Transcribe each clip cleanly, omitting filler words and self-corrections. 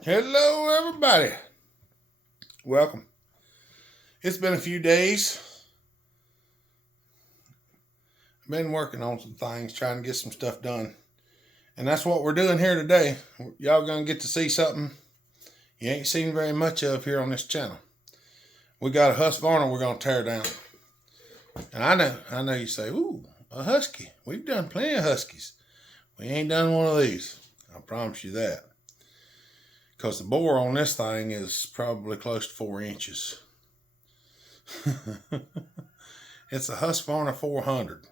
Hello, everybody. Welcome. It's been a few days. I've been working on some things, trying to get some stuff done. And that's what we're doing here today. Y'all gonna get to see something you ain't seen very much of here on this channel. We got a Husqvarna we're gonna tear down. And I know you say, ooh, a husky. We've done plenty of huskies. We ain't done one of these. I promise you that. Because the bore on this thing is probably close to 4 inches. It's a Husqvarna 400.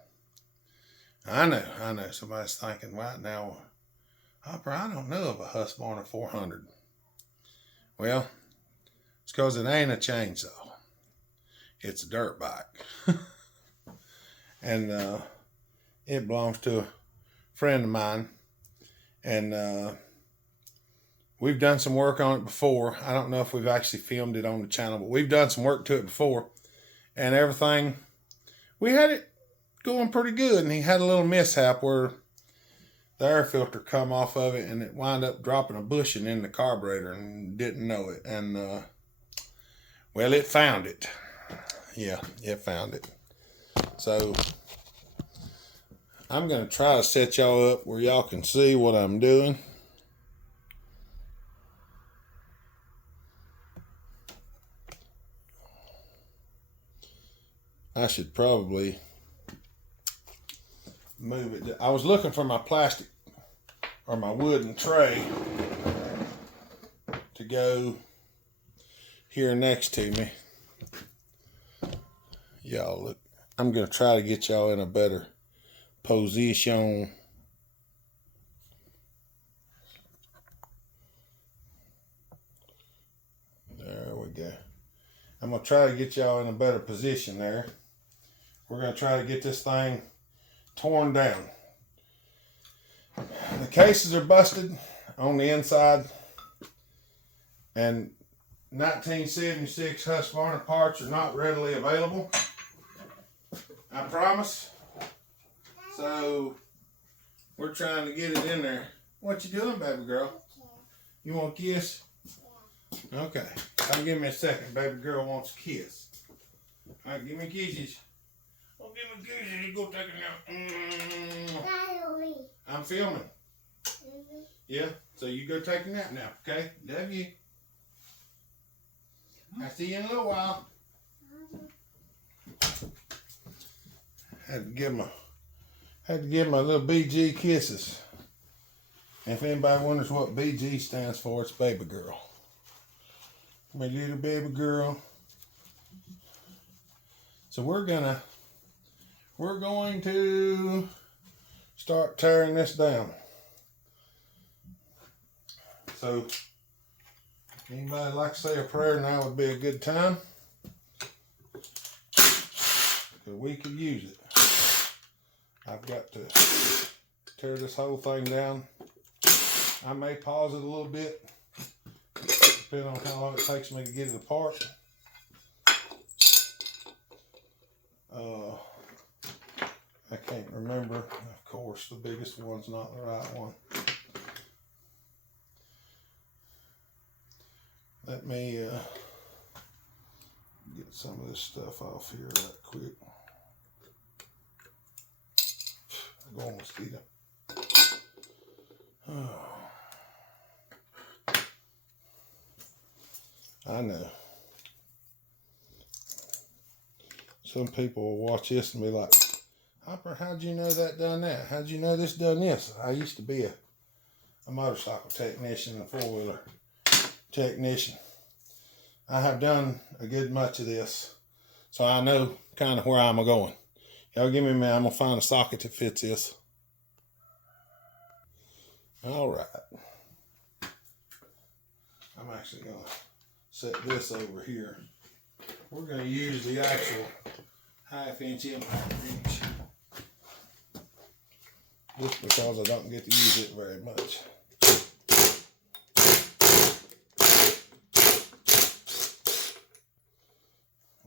I know. Somebody's thinking right now, Hopper, I don't know of a Husqvarna 400. Well, it's because it ain't a chainsaw. It's a dirt bike. And it belongs to a friend of mine. And we've done some work on it before. I don't know if we've actually filmed it on the channel, but we've done some work to it before. And everything, we had it going pretty good. And he had a little mishap where the air filter come off of it and it wound up dropping a bushing in the carburetor and didn't know it. And, well, it found it. Yeah, it found it. So I'm going to try to set y'all up where y'all can see what I'm doing. I should probably move it. I was looking for my plastic or my wooden tray to go here next to me. Y'all look. I'm going to try to get y'all in a better position. There we go. I'm going to try to get y'all in a better position there. We're going to try to get this thing torn down. The cases are busted on the inside. And 1976 Husqvarna parts are not readily available. I promise. So we're trying to get it in there. What you doing, baby girl? You want a kiss? Okay. Give me a second. Baby girl wants a kiss. All right, give me kisses. Oh, give me kisses. You go take a nap. I'm filming. Yeah. So you go take a nap now, okay? Love you. I'll see you in a little while. Had to give my little BG kisses. And if anybody wonders what BG stands for, it's baby girl. My little baby girl. So we're going to start tearing this down. So anybody like to say a prayer now would be a good time. Because we could use it. I've got to tear this whole thing down. I may pause it a little bit, depending on how long it takes me to get it apart. I can't remember. Of course, the biggest one's not the right one. Let me get some of this stuff off here right quick. Go on, mosquito. Oh. I know. Some people will watch this and be like, Hopper, how'd you know that done that? How'd you know this done this? I used to be a motorcycle technician and a four-wheeler technician. I have done a good much of this, so I know kind of where I'm going. Y'all give me a minute, I'm going to find a socket that fits this. All right. I'm actually going to set this over here. We're going to use the actual half-inch impact wrench. Just because I don't get to use it very much.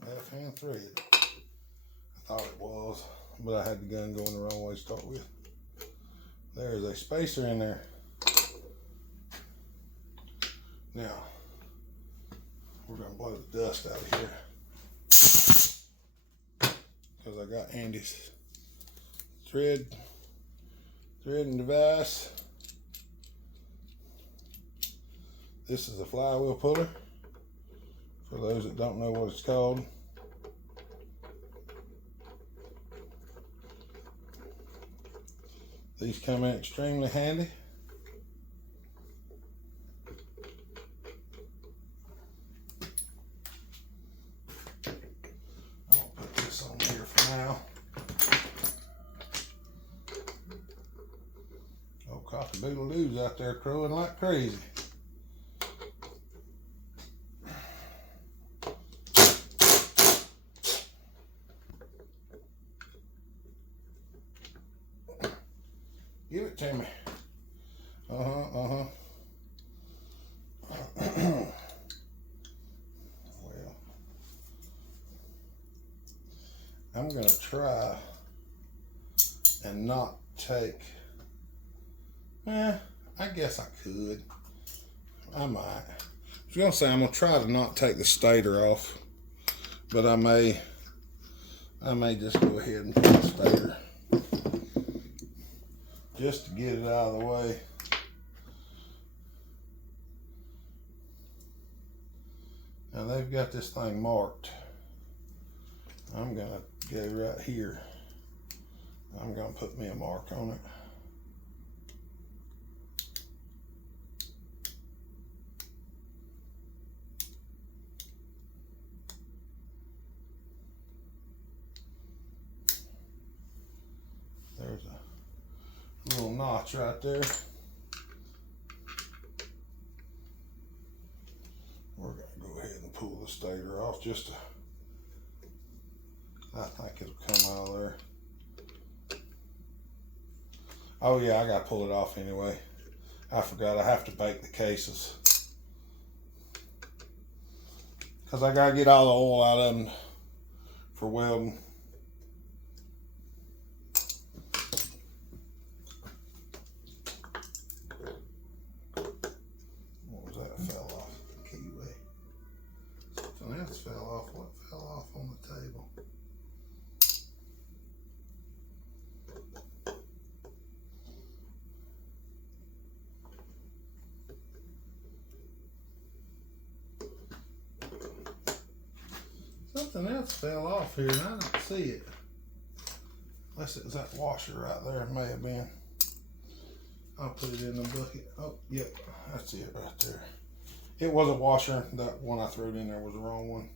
Left-hand thread. I thought it was, but I had the gun going the wrong way to start with. There's a spacer in there. Now, we're going to blow the dust out of here because I got Andy's threading device. This is a flywheel puller, for those that don't know what it's called. These come in extremely handy. I'll put this on here for now. Old cock-a-doodle-doo's out there crowing like crazy. Give it to me. Well, I'm gonna try and not take, I guess I could. I might. I was gonna say I'm gonna try to not take the stator off, but I may just go ahead and put the stator just to get it out of the way. Now they've got this thing marked. I'm gonna go right here. I'm gonna put me a mark on it. There's a little notch right there. We're gonna go ahead and pull the stator off just to, I think it'll come out of there. Oh yeah, I gotta pull it off anyway. I forgot I have to bake the cases, because I gotta get all the oil out of them for welding. Fell off. What fell off on the table? Something else fell off here and I don't see it. Unless it was that washer right there. It may have been. I'll put it in the bucket. Oh, yep. That's it right there. It was a washer. That one I threw it in there was the wrong one.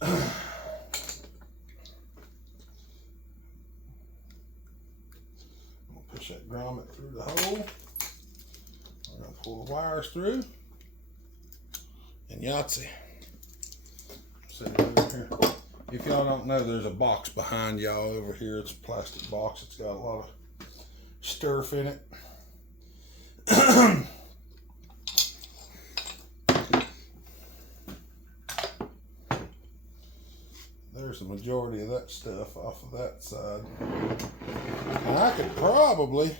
I'm gonna push that grommet through the hole. I'm gonna pull the wires through. And Yahtzee. Set it over here. If y'all don't know, there's a box behind y'all over here. It's a plastic box. It's got a lot of stuff in it. There's the majority of that stuff off of that side. And I could probably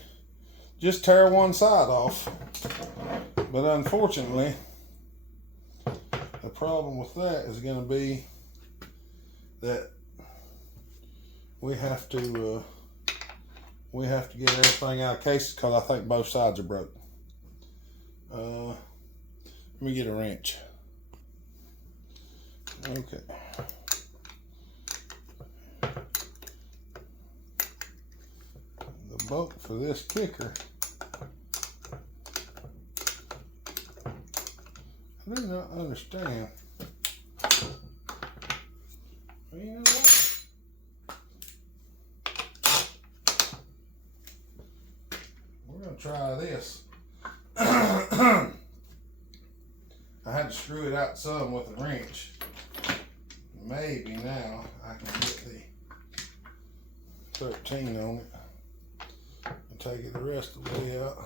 just tear one side off. But unfortunately, the problem with that is going to be that we have to get everything out of cases, because I think both sides are broke. Let me get a wrench. Okay. The bolt for this kicker, I do not understand. Well, you know what? We're going to try this. I had to screw it out some with a wrench. Maybe now I can get the 13 on it and take it the rest of the way out.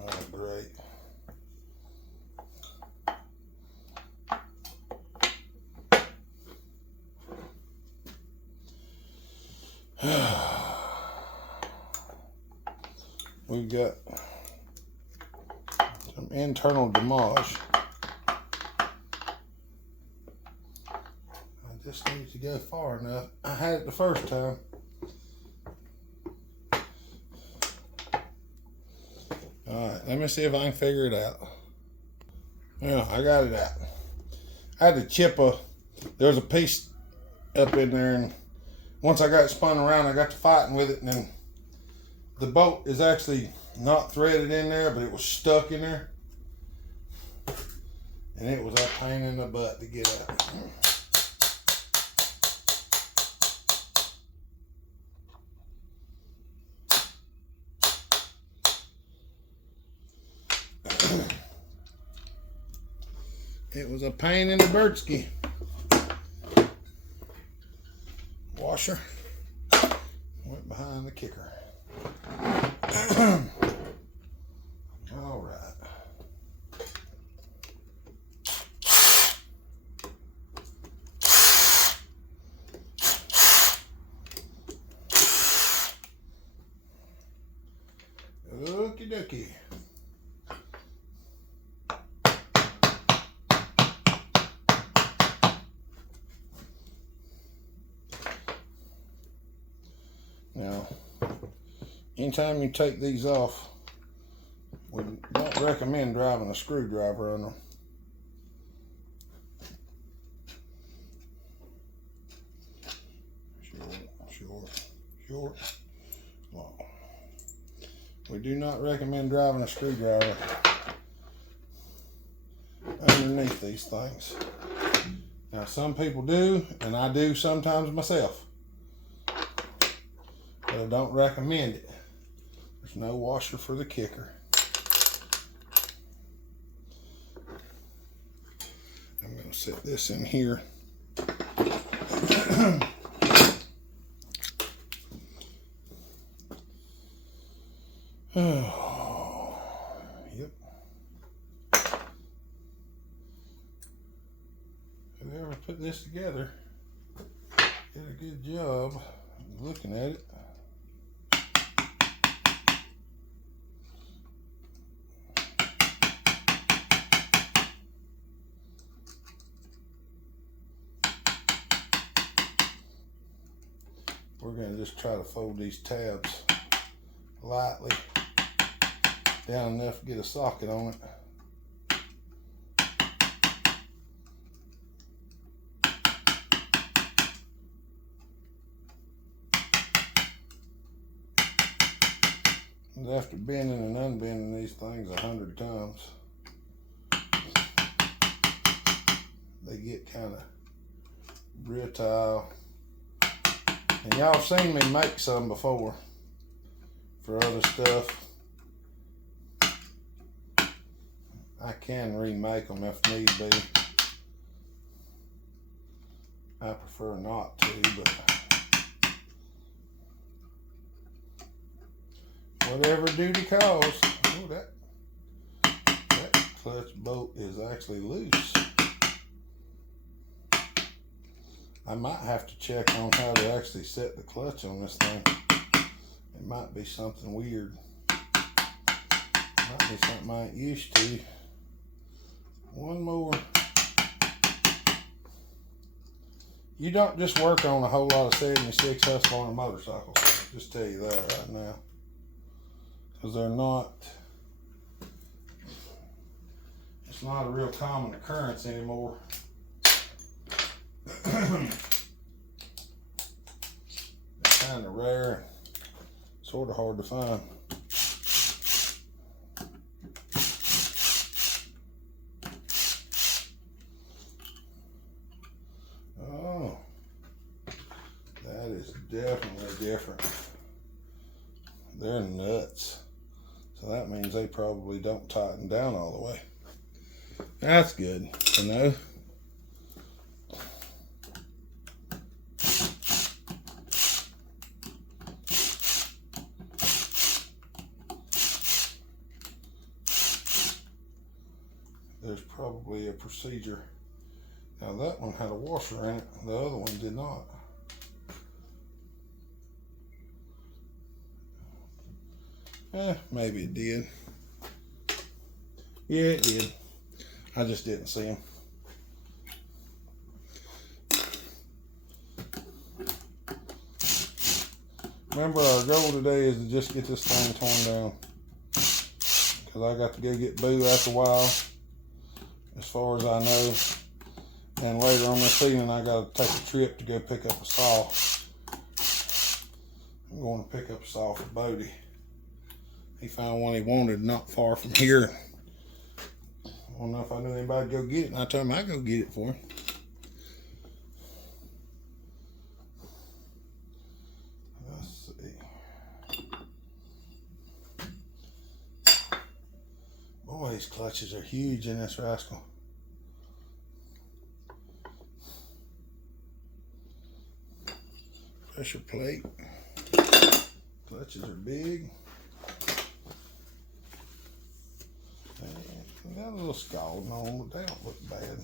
Oh, great. we've got some internal damage. I just need to go far enough. I had it the first time. Alright, let me see if I can figure it out. Yeah, I got it out. I had to chip there was a piece up in there, and once I got it spun around, I got to fighting with it, and then the bolt is actually not threaded in there, but it was stuck in there. And it was a pain in the butt to get out. It was a pain in the birchski. Washer went behind the kicker. All right. Okie dokie. Now, anytime you take these off, we don't recommend driving a screwdriver on them. Short, long. We do not recommend driving a screwdriver underneath these things. Now, some people do, and I do sometimes myself. But I don't recommend it. There's no washer for the kicker. I'm going to set this in here. Oh, yep. Whoever put this together did a good job looking at it. We're going to just try to fold these tabs lightly down enough to get a socket on it. And after bending and unbending these things 100 times, they get kind of brittle. And y'all have seen me make some before for other stuff. I can remake them if need be. I prefer not to, but whatever duty calls. Oh, that clutch bolt is actually loose. I might have to check on how to actually set the clutch on this thing. It might be something weird. Might be something I ain't used to. One more. You don't just work on a whole lot of 76 Husqvarna motorcycles. I'll just tell you that right now. Because they're not, it's not a real common occurrence anymore. It's kind of rare, sort of hard to find. Oh, that is definitely different. They're nuts. So that means they probably don't tighten down all the way. That's good to know. There's probably a procedure. Now that one had a washer in it, the other one did not. Maybe it did. Yeah, it did. I just didn't see him. Remember, our goal today is to just get this thing torn down. Because I got to go get Boo after a while, as far as I know. And later on this evening, I got to take a trip to go pick up a saw. I'm going to pick up a saw for Bodie. He found one he wanted not far from here. I don't know if I knew anybody to go get it, and I told him I'd go get it for him. Let's see. Boy, these clutches are huge in this rascal. Pressure plate. Clutches are big. They got a little scalding on, but they don't look bad.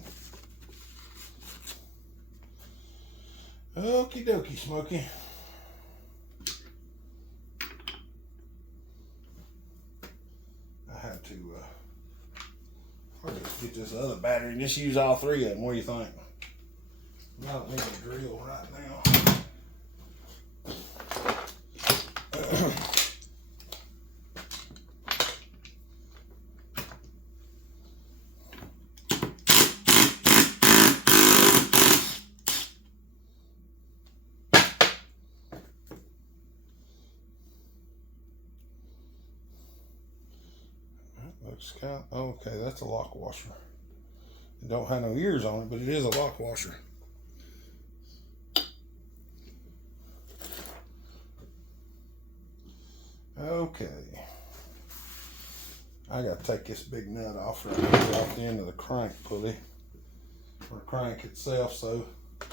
Okie dokie, Smokey. I had to just get this other battery and just use all three of them. What do you think? I don't need a drill right now. Looks kind of, okay, that's a lock washer. It don't have no ears on it, but it is a lock washer. Okay. I got to take this big nut off right here off the end of the crank pulley, or the crank itself, so I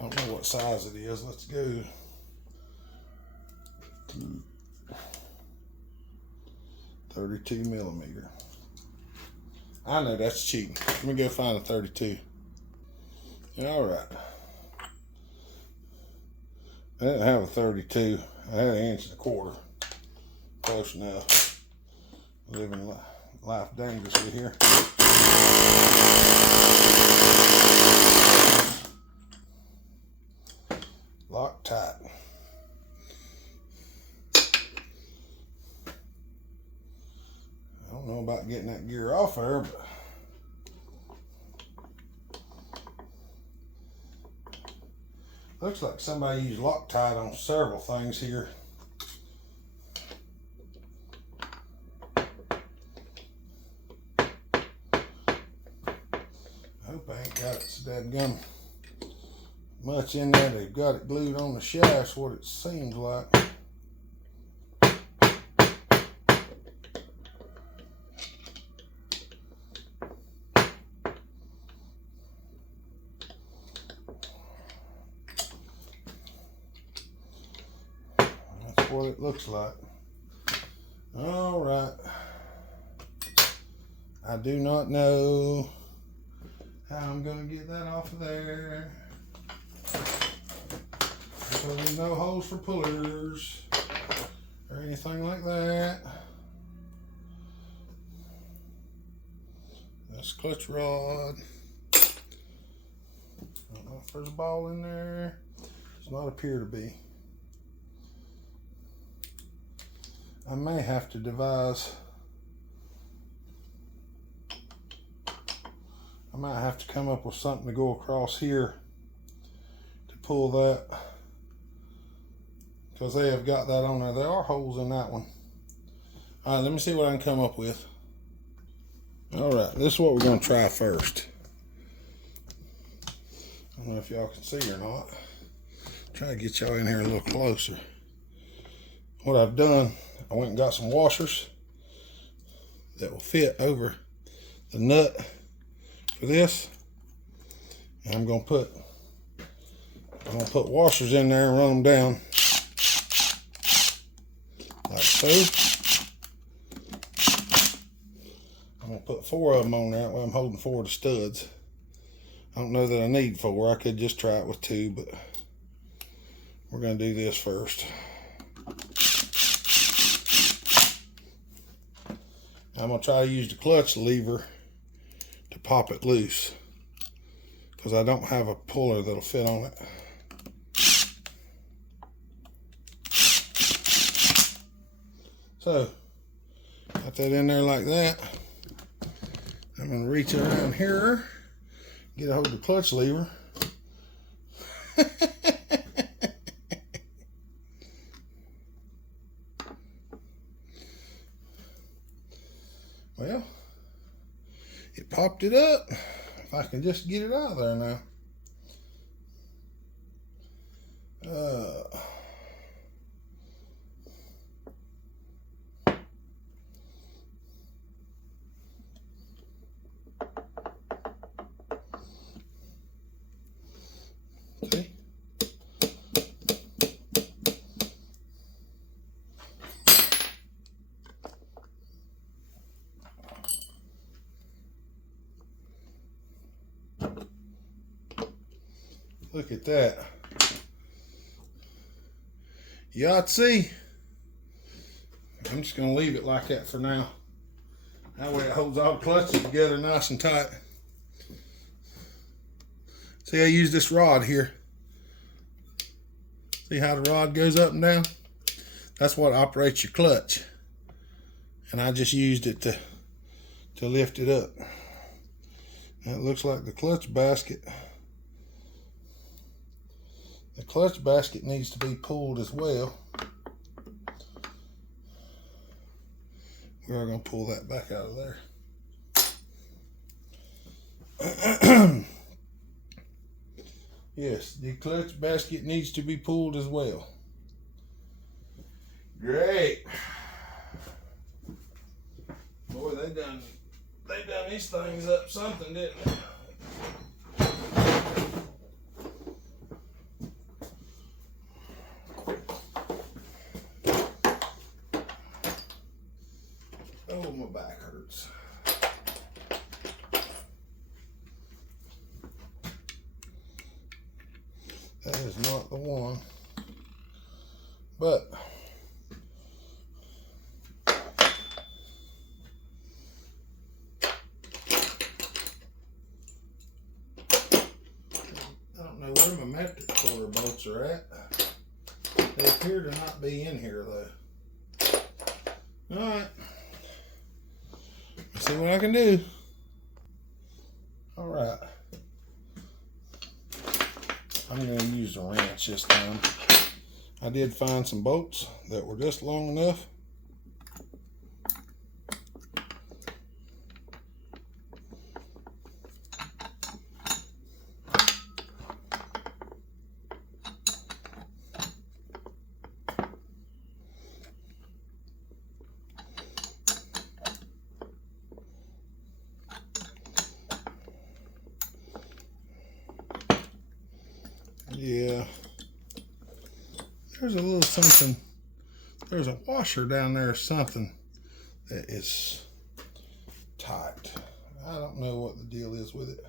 don't know what size it is. Let's go to 32 millimeter. I know that's cheap. Let me go find a 32. All right. I didn't have a 32. I had 1.25 inches. Close enough. Living life dangerously here. Lock tight. I don't know about getting that gear off there, but looks like somebody used Loctite on several things here. I hope I ain't got it so dadgum much in there. They've got it glued on the shafts, what it seems like. What it looks like. All right. I do not know how I'm going to get that off of there. So there's no holes for pullers or anything like that. That's clutch rod. I don't know if there's a ball in there. Does not appear to be. I may have to devise, I might have to come up with something to go across here to pull that, because they have got that on there. There are holes in that one. All right, let me see what I can come up with. All right, this is what we're going to try first. I don't know if y'all can see or not. Try to get y'all in here a little closer. What I've done, I went and got some washers that will fit over the nut for this. And I'm gonna put washers in there and run them down like so. I'm gonna put 4 of them on there. That way I'm holding 4 of the studs. I don't know that I need 4. I could just try it with 2, but we're gonna do this first. I'm going to try to use the clutch lever to pop it loose, because I don't have a puller that'll fit on it. So, got that in there like that. I'm going to reach around here, get a hold of the clutch lever. Well, it popped it up. If I can just get it out of there now. See? Look at that. Yahtzee. I'm just going to leave it like that for now. That way it holds all the clutches together nice and tight. See, I use this rod here. See how the rod goes up and down? That's what operates your clutch. And I just used it to lift it up. And it looks like the clutch basket. The clutch basket needs to be pulled as well. We are going to pull that back out of there. Yes, the clutch basket needs to be pulled as well. Great. Boy, they done these things up something, didn't they? Oh, my back hurts. That is not the one. But I don't know where my metric quarter bolts are at. They appear to not be in here though. Alright. See what I can do. Alright. I'm going to use a wrench this time. I did find some bolts that were just long enough. Yeah, there's a little something, there's a washer down there or something that is tight. I don't know what the deal is with it.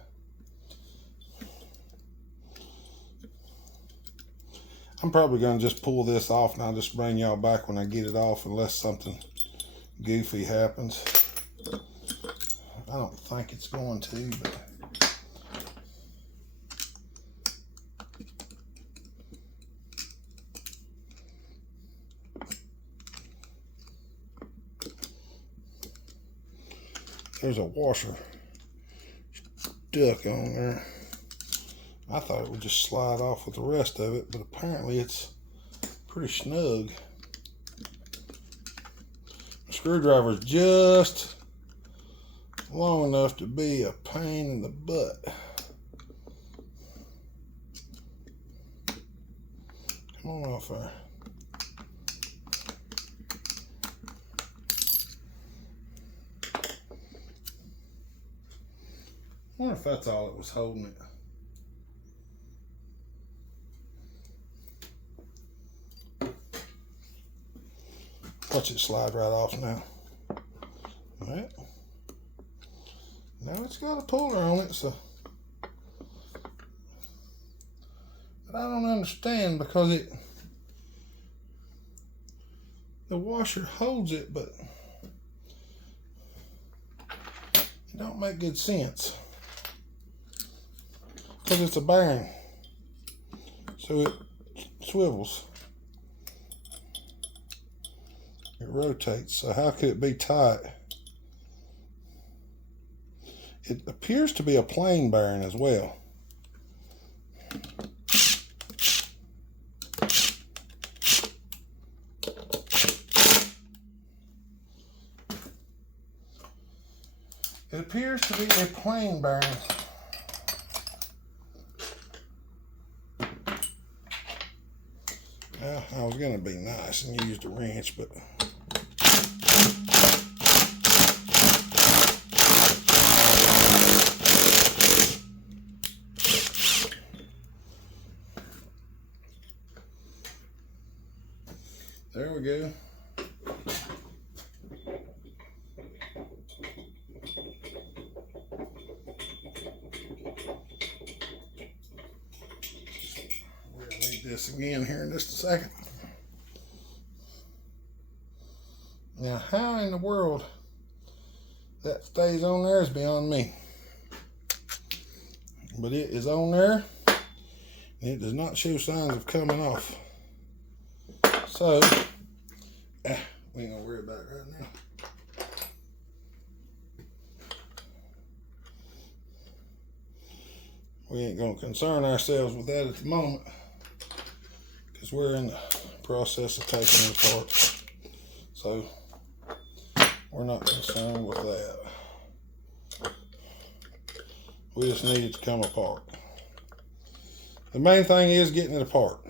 I'm probably going to just pull this off and I'll just bring y'all back when I get it off unless something goofy happens. I don't think it's going to, but there's a washer stuck on there. I thought it would just slide off with the rest of it, but apparently it's pretty snug. The screwdriver's just long enough to be a pain in the butt. Come on off there. I wonder if that's all that was holding it. Watch it slide right off now. Alright. Now it's got a puller on it, so. But I don't understand because the washer holds it, but It don't make good sense. Because it's a bearing. So it swivels. It rotates. So how could it be tight? It appears to be a plain bearing as well. It appears to be a plain bearing. Well, I was going to be nice and use the wrench, but there we go. We're going to need this again here in just a second. Now, how in the world that stays on there is beyond me. But it is on there, and it does not show signs of coming off. So, we ain't gonna worry about it right now. We ain't gonna concern ourselves with that at the moment, because we're in the process of taking it apart. So, we're not concerned with that. We just need it to come apart. The main thing is getting it apart.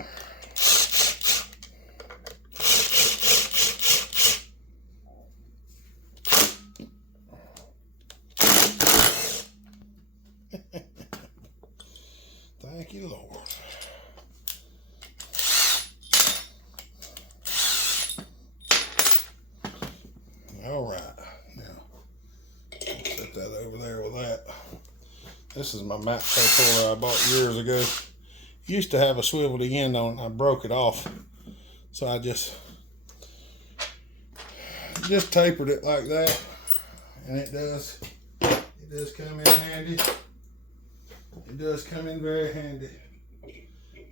Thank you, Lord. All right, now set that over there with that. This is my mat puller I bought years ago. Used to have a swiveled end on it. I broke it off, so I just tapered it like that, and it does come in handy. It does come in very handy.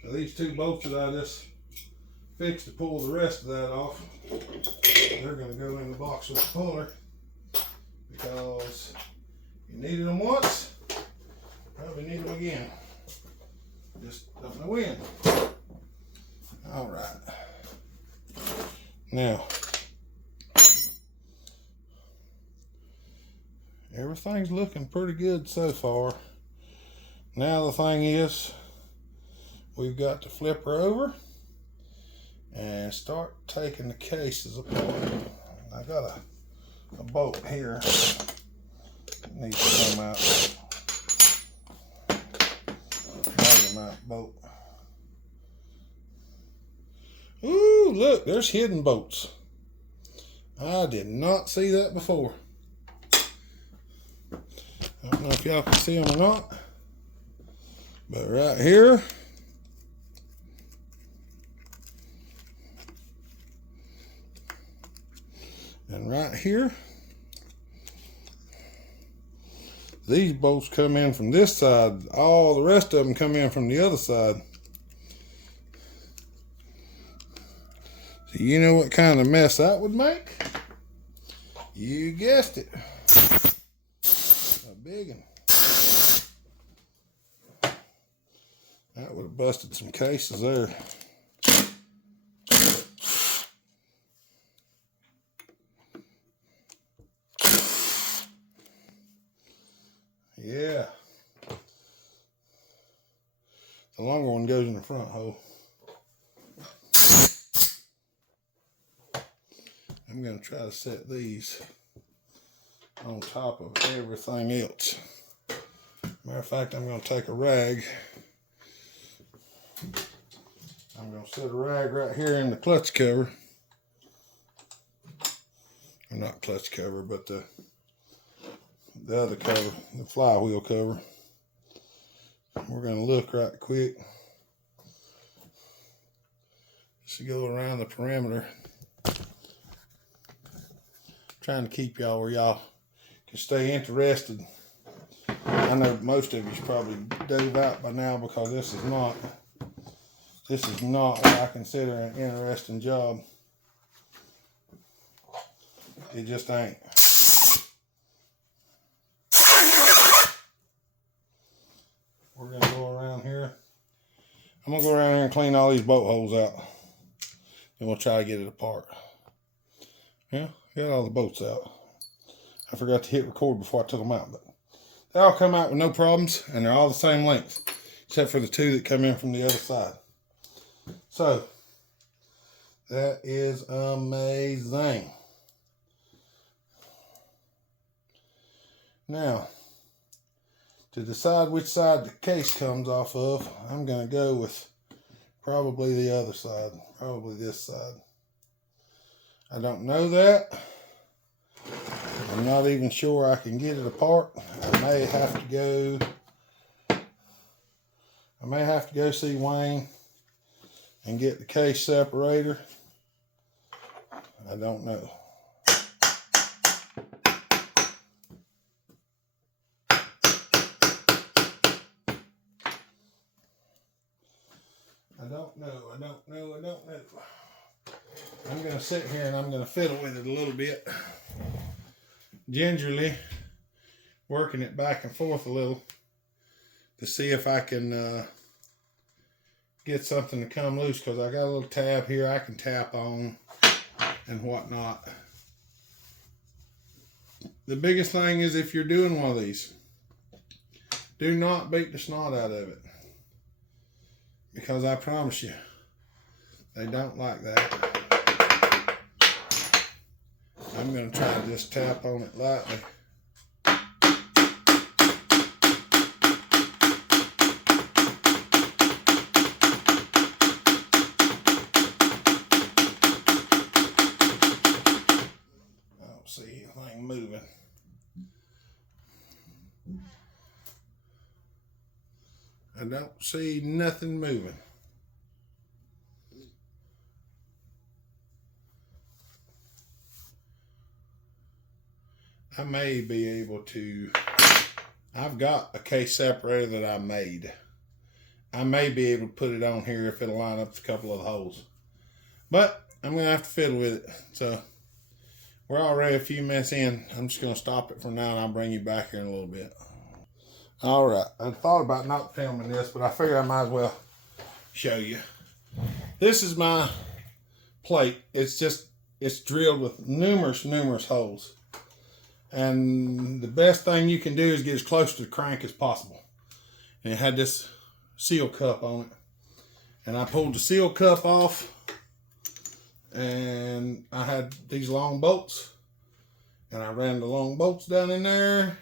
Now, these two bolts that I just fixed to pull the rest of that off, they're going to go in the box with the puller, because you needed them once, probably need them again. Just don't know when. All right. Now, everything's looking pretty good so far. Now the thing is, we've got to flip her over and start taking the cases apart. I got a bolt here. It needs to come out. Bolt. Ooh, look, there's hidden bolts. I did not see that before. I don't know if y'all can see them or not, but right here, and right here, these bolts come in from this side. All the rest of them come in from the other side. So you know what kind of mess that would make? You guessed it. A big one. That would have busted some cases there. Yeah. The longer one goes in the front hole. I'm going to try to set these on top of everything else. Matter of fact, I'm going to take a rag. I'm going to set a rag right here in the clutch cover. Or not clutch cover, but the other cover, the flywheel cover. We're going to look right quick. Just to go around the perimeter. Trying to keep y'all where y'all to stay interested. I know most of you's probably dove out by now because this is not what I consider an interesting job. It just ain't. We're gonna go around here. I'm gonna go around here and clean all these bolt holes out. And we'll try to get it apart. Yeah, got all the bolts out. I forgot to hit record before I took them out, but they all come out with no problems, and they're all the same length, except for the two that come in from the other side. So, that is amazing. Now, to decide which side the case comes off of, I'm going to go with probably the other side, probably this side. I don't know that. I'm not even sure I can get it apart. I may have to go see Wayne and get the case separator. I don't know. I don't know. I'm going to sit here and I'm going to fiddle with it a little bit. Gingerly working it back and forth a little to see if I can get something to come loose, because I got a little tab here I can tap on and whatnot. The biggest thing is, if you're doing one of these, do not beat the snot out of it, because I promise you, they don't like that. I'm going to try to just tap on it lightly. I don't see anything moving. I don't see nothing moving. I may be able to, I've got a case separator that I made. I may be able to put it on here if it'll line up a couple of the holes. But I'm going to have to fiddle with it. So we're already a few minutes in. I'm just going to stop it for now, and I'll bring you back here in a little bit. All right. I thought about not filming this, but I figured I might as well show you. This is my plate. It's drilled with numerous holes. And the best thing you can do is get as close to the crank as possible. And it had this seal cup on it. And I pulled the seal cup off. And I had these long bolts. And I ran the long bolts down in there.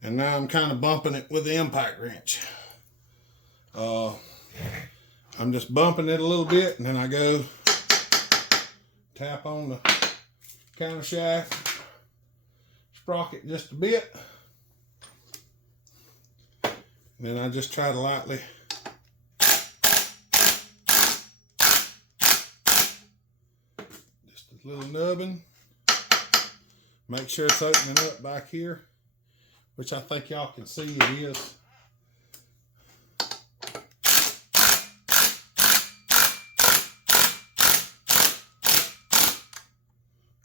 And now I'm kind of bumping it with the impact wrench. I'm just bumping it a little bit. And then I go tap on the counter shaft. Sprocket just a bit. And then I just try to lightly just a little nubbin. Make sure it's opening up back here, which I think y'all can see it is.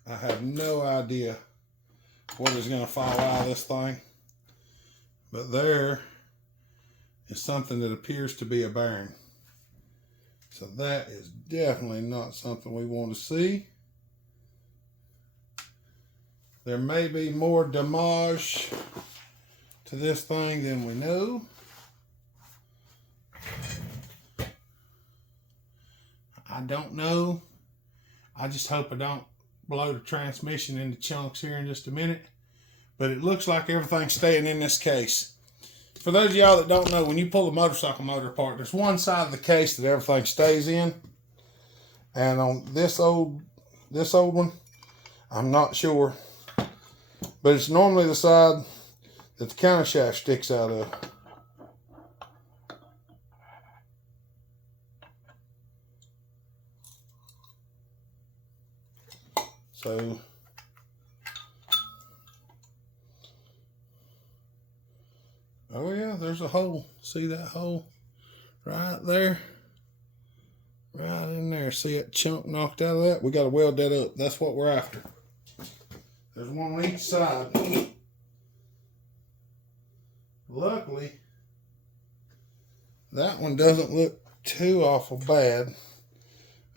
I have no idea what is going to fall out of this thing, but there is something that appears to be a bearing. So that is definitely not something we want to see. There may be more damage to this thing than we know. I don't know. I just hope I don't blow the transmission into chunks here in just a minute. But it looks like everything's staying in this case. For those of y'all that don't know, when you pull the motorcycle motor apart, there's one side of the case that everything stays in. And on this old one, I'm not sure. But it's normally the side that the counter shaft sticks out of. So Oh yeah, there's a hole. See that hole right there? Right in there. See that chunk knocked out of that? We got to weld that up. That's what we're after. There's one on each side. Luckily, that one doesn't look too awful bad.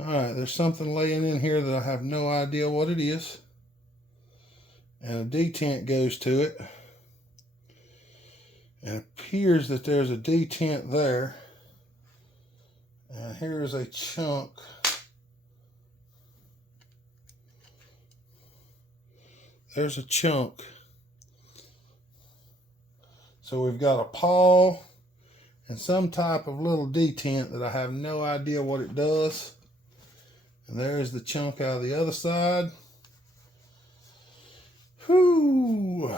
Alright, there's something laying in here that I have no idea what it is. And a detent goes to it. And it appears that there's a detent there. And here's a chunk. There's a chunk. So we've got a pawl and some type of little detent that I have no idea what it does. And there's the chunk out of the other side. Whew.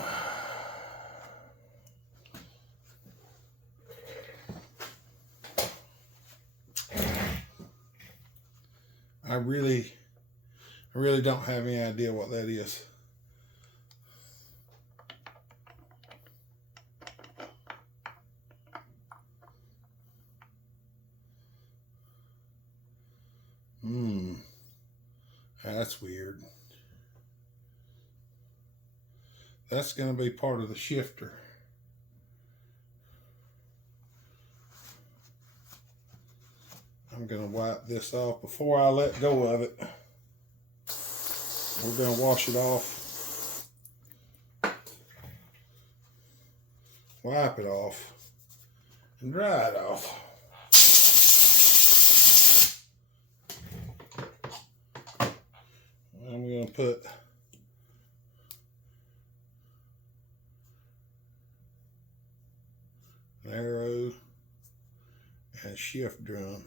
I really don't have any idea what that is. That's weird. That's going to be part of the shifter. I'm going to wipe this off before I let go of it. We're going to wash it off. Wipe it off. And dry it off. I'm going to put an arrow and a shift drum.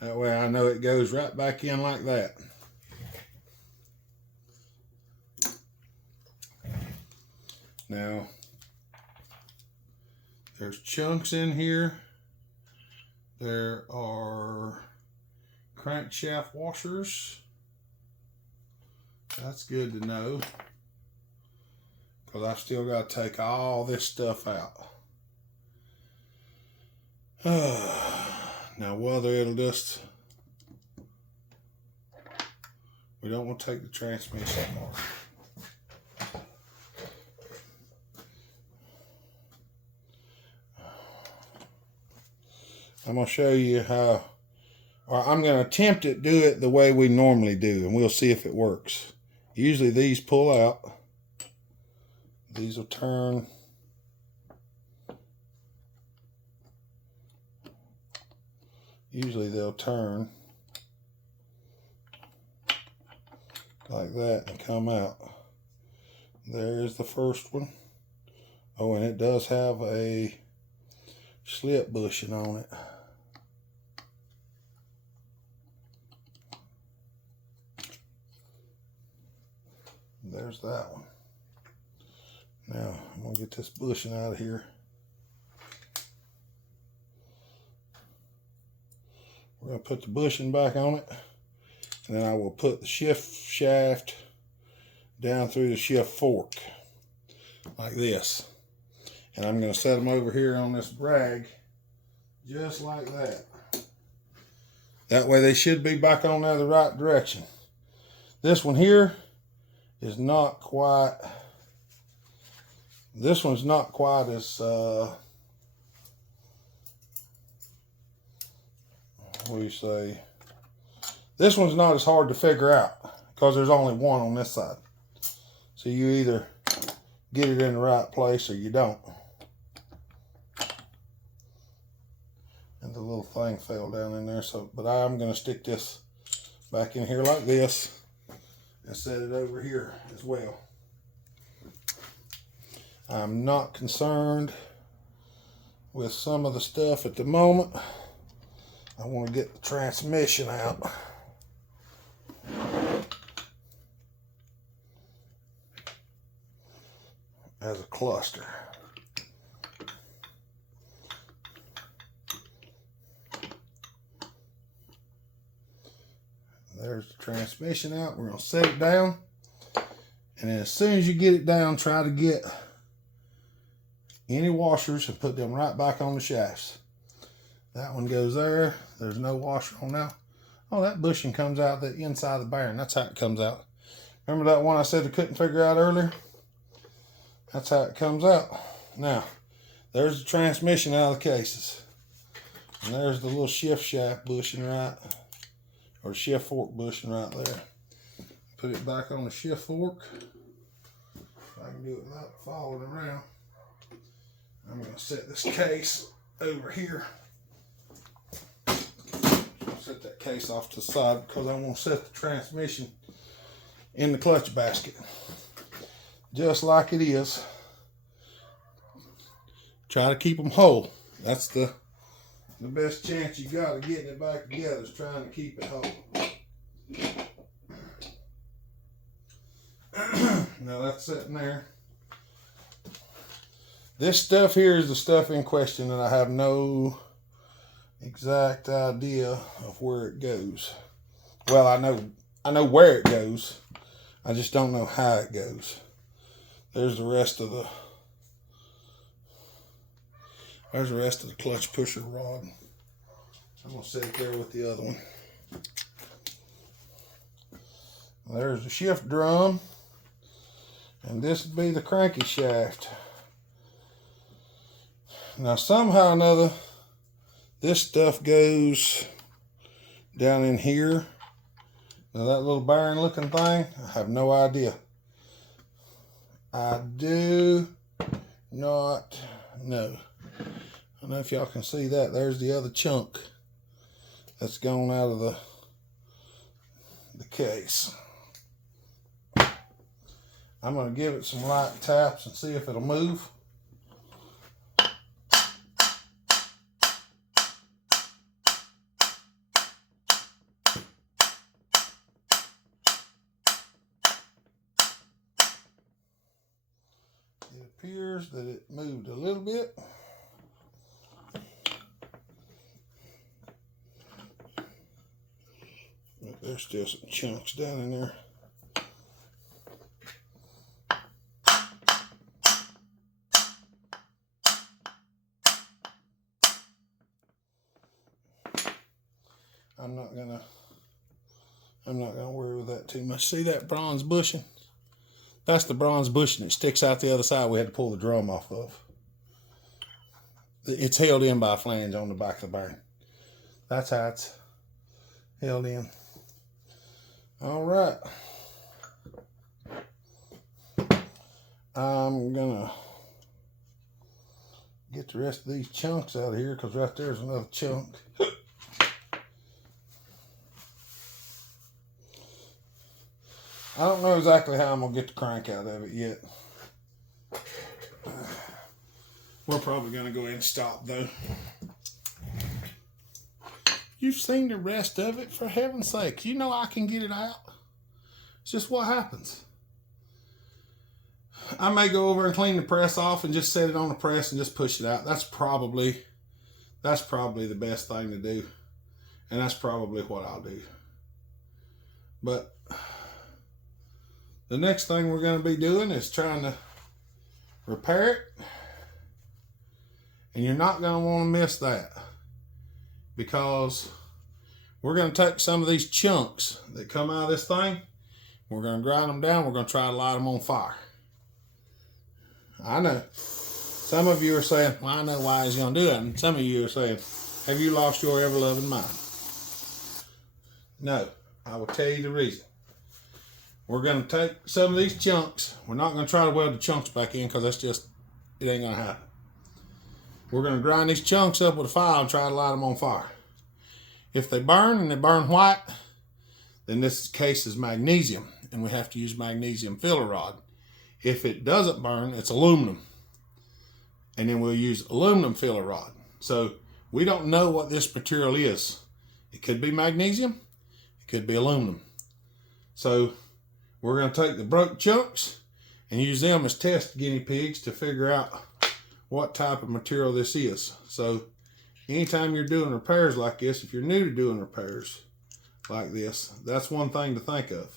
That way I know it goes right back in like that. Now, there's chunks in here. There are crankshaft washers. That's good to know, because I still got to take all this stuff out. Now whether it'll just, we don't want to take the transmission apart. I'm going to show you how, or I'm going to attempt to do it the way we normally do, and we'll see if it works. Usually these pull out. These will turn. Usually they'll turn like that and come out. There's the first one. Oh, and it does have a slip bushing on it. There's that one. Now I'm going to get this bushing out of here. We're going to put the bushing back on it, and then I will put the shift shaft down through the shift fork like this. And I'm going to set them over here on this rag just like that. That way they should be back on there the right direction. This one here is not quite, this one's not quite as what do you say? This one's not as hard to figure out because there's only one on this side. So you either get it in the right place or you don't. And the little thing fell down in there. So, but I'm going to stick this back in here like this and set it over here as well. I'm not concerned with some of the stuff at the moment. I want to get the transmission out. As a cluster. There's the transmission out. We're going to set it down. And then as soon as you get it down, try to get any washers and put them right back on the shafts. That one goes there. There's no washer on now. Oh, that bushing comes out the inside of the bearing. That's how it comes out. Remember that one I said I couldn't figure out earlier? That's how it comes out. Now, there's the transmission out of the cases. And there's the little shift shaft bushing right, or shift fork bushing right there. Put it back on the shift fork. If I can do it without falling around. I'm going to set this case over here. I'll set that case off to the side because I want to set the transmission in the clutch basket. Just like it is. Try to keep them whole. That's the best chance you got of getting it back together, is trying to keep it whole. Now that's sitting there. This stuff here is the stuff in question, and I have no exact idea of where it goes. Well, I know where it goes. I just don't know how it goes. There's the rest of the clutch pusher rod. I'm gonna set it there with the other one. There's the shift drum, and this would be the cranky shaft. Now somehow or another, this stuff goes down in here. Now that little bearing looking thing, I have no idea. I do not know. I don't know if y'all can see that. There's the other chunk that's gone out of the case. I'm going to give it some light taps and see if it'll move. It appears that it moved a little bit. But there's still some chunks down in there. I'm not gonna worry with that too much. See that bronze bushing? That's the bronze bushing that sticks out the other side. We had to pull the drum off of. It's held in by a flange on the back of the bearing. That's how it's held in. All right. I'm gonna get the rest of these chunks out of here, because right there's another chunk. I don't know exactly how I'm going to get the crank out of it yet. We're probably going to go ahead and stop though. You've seen the rest of it, for heaven's sake. You know I can get it out. It's just what happens. I may go over and clean the press off and just set it on the press and just push it out. That's probably the best thing to do. And that's probably what I'll do. But the next thing we're going to be doing is trying to repair it. And you're not going to want to miss that, because we're going to take some of these chunks that come out of this thing. We're going to grind them down. We're going to try to light them on fire. I know. Some of you are saying, well, I know why he's going to do that. And some of you are saying, have you lost your ever-loving mind? No. I will tell you the reason. We're going to take some of these chunks. We're not going to try to weld the chunks back in, because it ain't going to happen. We're going to grind these chunks up with a file and try to light them on fire. If they burn and they burn white, then this case is magnesium, and we have to use magnesium filler rod. If it doesn't burn, it's aluminum, and then we'll use aluminum filler rod. So we don't know what this material is. It could be magnesium, it could be aluminum. So we're going to take the broke chunks and use them as test guinea pigs to figure out what type of material this is. So anytime you're doing repairs like this, if you're new to doing repairs, like this. That's one thing to think of,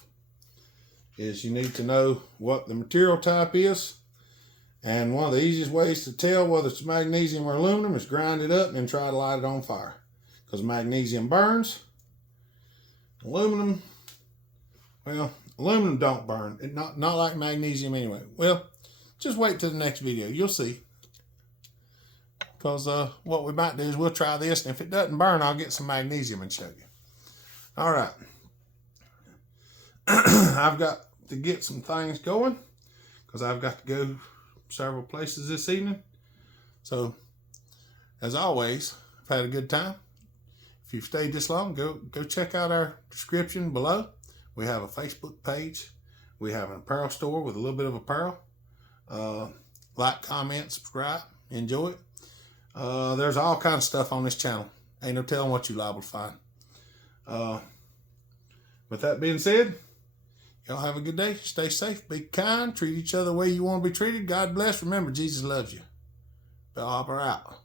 is you need to know what the material type is. And one of the easiest ways to tell whether it's magnesium or aluminum is grind it up and then try to light it on fire. Because magnesium burns. Aluminum, well, aluminum don't burn. It not like magnesium anyway. Well, just wait till the next video. You'll see. Because what we might do is we'll try this, and if it doesn't burn, I'll get some magnesium and show you. All right. I've got to get some things going because I've got to go several places this evening. So, as always, I've had a good time. If you've stayed this long, go check out our description below. We have a Facebook page. We have an apparel store with a little bit of apparel. Like, comment, subscribe, enjoy it. There's all kinds of stuff on this channel. Ain't no telling what you're liable to find. With that being said, y'all have a good day. Stay safe. Be kind. Treat each other the way you want to be treated. God bless. Remember, Jesus loves you. Bell Hopper out.